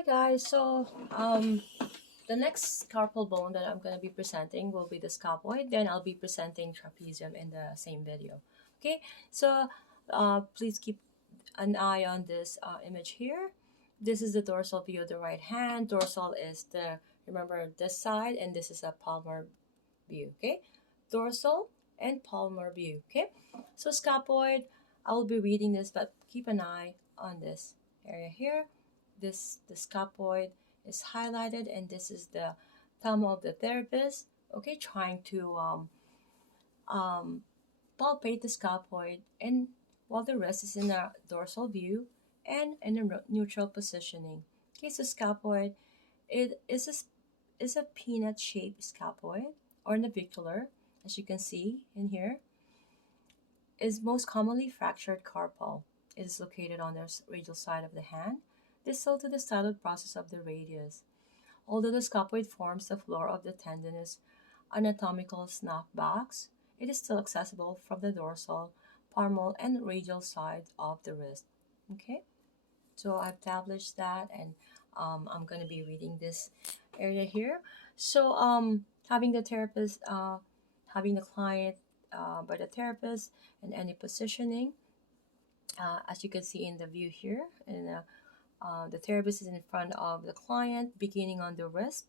Hi guys, the next carpal bone that I'm going to be presenting will be the scaphoid. Then I'll be presenting trapezium in the same video. Okay, so please keep an eye on this image here. This is the dorsal view of the right hand. Dorsal is remember this side, and this is a palmar view. Okay, dorsal and palmar view. Okay, so scaphoid, I will be reading this, but keep an eye on this area here. The scaphoid is highlighted, and this is the thumb of the therapist. Okay, trying to um, palpate the scaphoid, and while the rest is in a dorsal view and in a neutral positioning. Okay, so scaphoid it is a peanut-shaped scaphoid or navicular, as you can see in here, is most commonly fractured carpal. It is located on the radial side of the hand, distal to the styloid process of the radius. Although the scaphoid forms the floor of the tendinous anatomical snapbacks, it is still accessible from the dorsal, palmar, and radial side of the wrist. Okay, so I've established that, and I'm going to be reading this area here. So, having the therapist, having the client by the therapist in any positioning, as you can see in the view here, and the therapist is in front of the client, beginning on the wrist,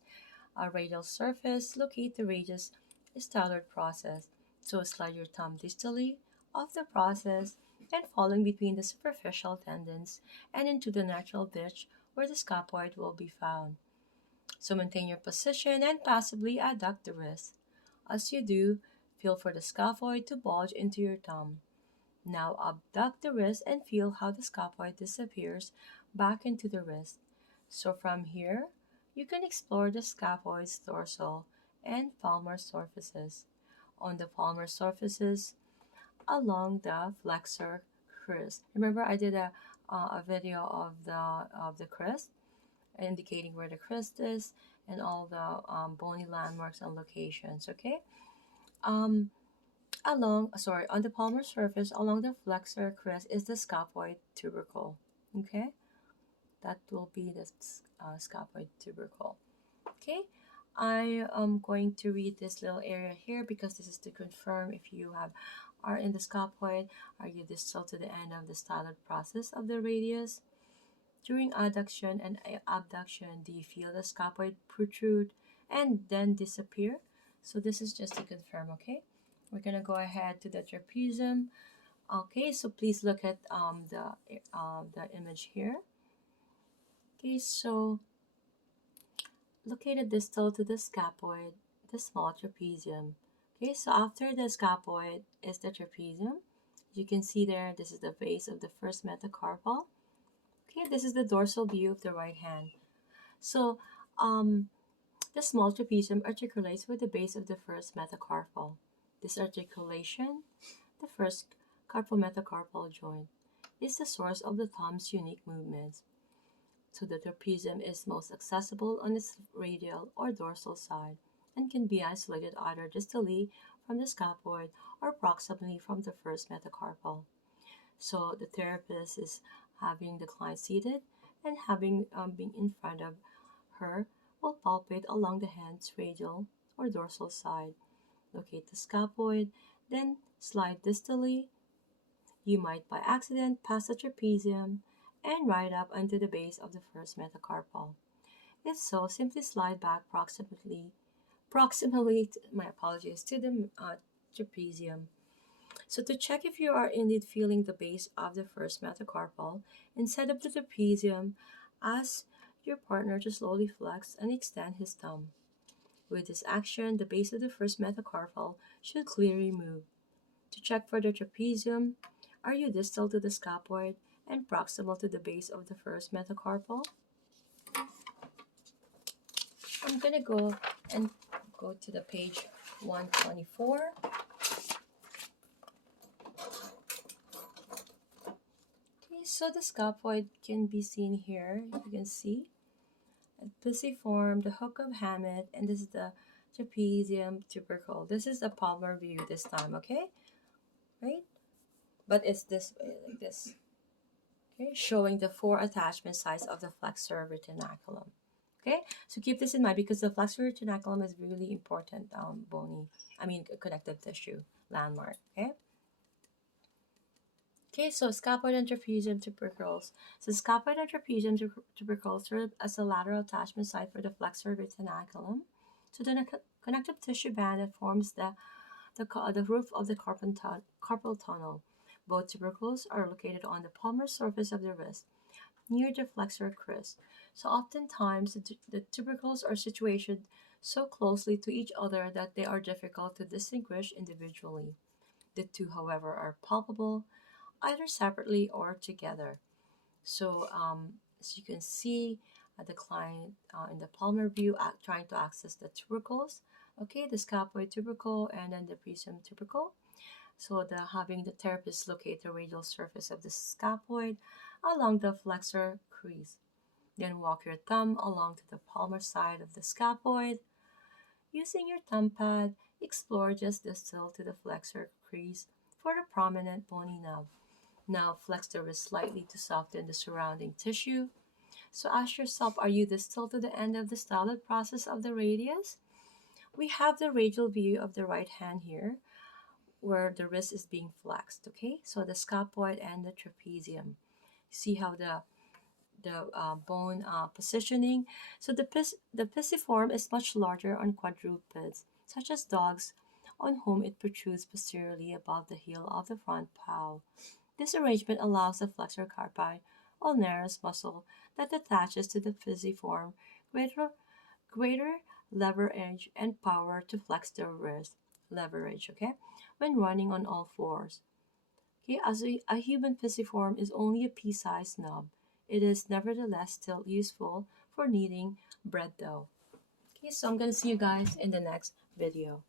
radial surface, locate the radius styloid process. So slide your thumb distally off the process and falling between the superficial tendons and into the natural ditch where the scaphoid will be found. So maintain your position and passively adduct the wrist. As you do, feel for the scaphoid to bulge into your thumb. Now abduct the wrist and feel how the scaphoid disappears back into the wrist. So from here, you can explore the scaphoid's dorsal and palmar surfaces. On the palmar surfaces, along the flexor crest. Remember, I did a video of the crest, indicating where the crest is and all the bony landmarks and locations. Okay. Um, on the palmar surface along the flexor crest is the scaphoid tubercle. Okay, that will be the scaphoid tubercle. Okay, I am going to read this little area here because this is to confirm if you are in the scaphoid. Are you distal to the end of the styloid process of the radius? During adduction and abduction, do you feel the scaphoid protrude and then disappear? So this is just to confirm. Okay, we're gonna go ahead to the trapezium. Okay, so please look at the image here. Okay, so located distal to the scaphoid, the small trapezium. Okay, so after the scaphoid is the trapezium. You can see there, this is the base of the first metacarpal. Okay, this is the dorsal view of the right hand. So, the small trapezium articulates with the base of the first metacarpal. This articulation, the first carpometacarpal joint, is the source of the thumb's unique movements. So the trapezium is most accessible on its radial or dorsal side and can be isolated either distally from the scaphoid or proximally from the first metacarpal. So the therapist is having the client seated and having being in front of her will palpate along the hand's radial or dorsal side. Locate the scaphoid, then slide distally. You might by accident pass the trapezium and right up onto the base of the first metacarpal. If so, simply slide back proximally, my apologies, to the trapezium. So to check if you are indeed feeling the base of the first metacarpal, instead of the trapezium, ask your partner to slowly flex and extend his thumb. With this action, the base of the first metacarpal should clearly move. To check for the trapezium, are you distal to the scaphoid and proximal to the base of the first metacarpal? I'm gonna go to the page 124. Okay, so the scaphoid can be seen here. You can see a pisiform, the hook of Hammett, and this is the trapezium tubercle. This is the palmar view this time, okay? Right? But it's this way, like this. Okay, showing the 4 attachment sites of the flexor retinaculum. Okay, so keep this in mind because the flexor retinaculum is really important connective tissue landmark. Okay, so scaphoid and trapezium tubercles. So scaphoid and trapezium tubercles serve as a lateral attachment site for the flexor retinaculum. So the connective tissue band that forms the roof of the carpal tunnel. Both tubercles are located on the palmar surface of the wrist, near the flexor crest. So oftentimes the tubercles are situated so closely to each other that they are difficult to distinguish individually. The two, however, are palpable either separately or together. So as you can see, the client in the palmar view trying to access the tubercles. Okay, the scaphoid tubercle and then the presumed tubercle. So having the therapist locate the radial surface of the scaphoid along the flexor crease. Then walk your thumb along to the palmar side of the scaphoid. Using your thumb pad, explore just distal to the flexor crease for the prominent bony knob. Now flex the wrist slightly to soften the surrounding tissue. So ask yourself, are you distal to the end of the styloid process of the radius? We have the radial view of the right hand here where the wrist is being flexed, okay? So the scaphoid and the trapezium. See how the bone positioning. So the pisiform is much larger on quadrupeds, such as dogs, on whom it protrudes posteriorly above the heel of the front paw. This arrangement allows the flexor carpi ulnaris muscle that attaches to the pisiform greater leverage and power to flex the wrist leverage, okay, when running on all fours. Okay, as a human pisiform is only a pea-sized knob, it is nevertheless still useful for kneading bread dough. Okay, so I'm gonna see you guys in the next video.